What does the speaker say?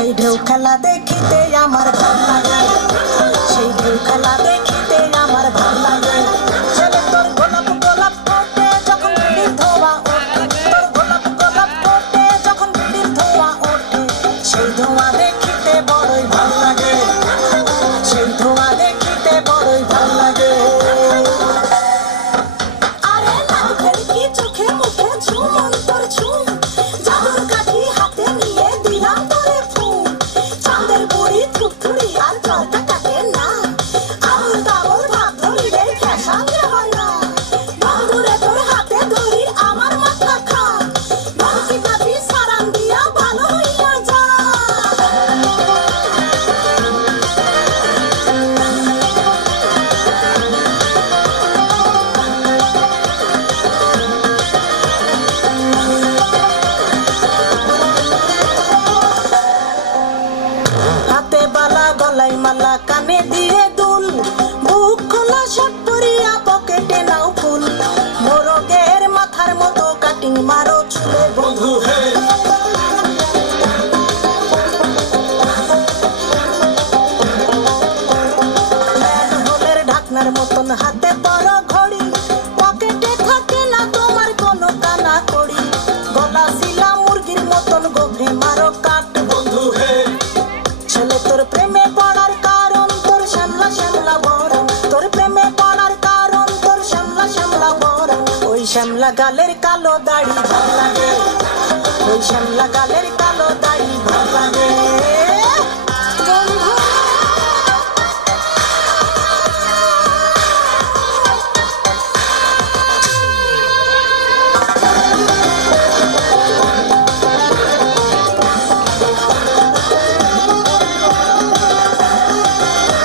সেই ঢেউ খেলা দেখিতে আমার ভাল লাগে, সেই ঢেউ খেলা দেখিতে আমার ভাল লাগে। ছেলে তোর গোলাপ গোলাপ ঠোঁটে যখন বিড়ির ধোঁয়া ওঠে, তোর গোলাপ গোলাপ ঠোঁটে যখন বিড়ির ধোঁয়া ওঠে, সেই ধোঁয়া দেখিতে বড়ই ভাল লাগে, সেই ধোঁয়া দেখিতে বড়ই ভাল লাগে। আরে লাল ভেলকি চোখে মুখে ঝুম অন্তর ঝুম, জাদুর কাঠি হাতে নিয়ে দিলাম তোরে ফুল। চাঁদের বুড়ি থুপথুড়ি আর জলটা কাটে না, আবুল তাবুল ভাব ধরিলে ফ্যাশন হয় না। বন্ধুরে তোর হাতে ধরি আমার মাথা খা, ভলকি কাঠি সারান দিয়া ভালো হইয়া যা। হাতে বালা গলায় মালা কানে দিয়ে দুল, বুক খোলা শার্ট পরিয়া পকেটে নাও ফুল। মোরগের মাথার মতো কাটিং মারো চুলে বন্ধু হে। ম্যানহোলের ঢাকনার মতন হাতে বড় ঘড়ি, পকেটে থাকে না তোমার কোনো কানা কড়ি। গলা শিলা মুরগির মতন গোফে মারো কাট বন্ধু হে। ছেলে তোর প্রেমে পড়ার কারণ তোর শ্যামলা শ্যামলা বরণ, তোর প্রেমে পড়ার কারণ তোর শ্যামলা শ্যামলা বরণ। ওই শ্যামলা গালের কালো দাড়ি ভাল লাগে, ওই শ্যামলা গালের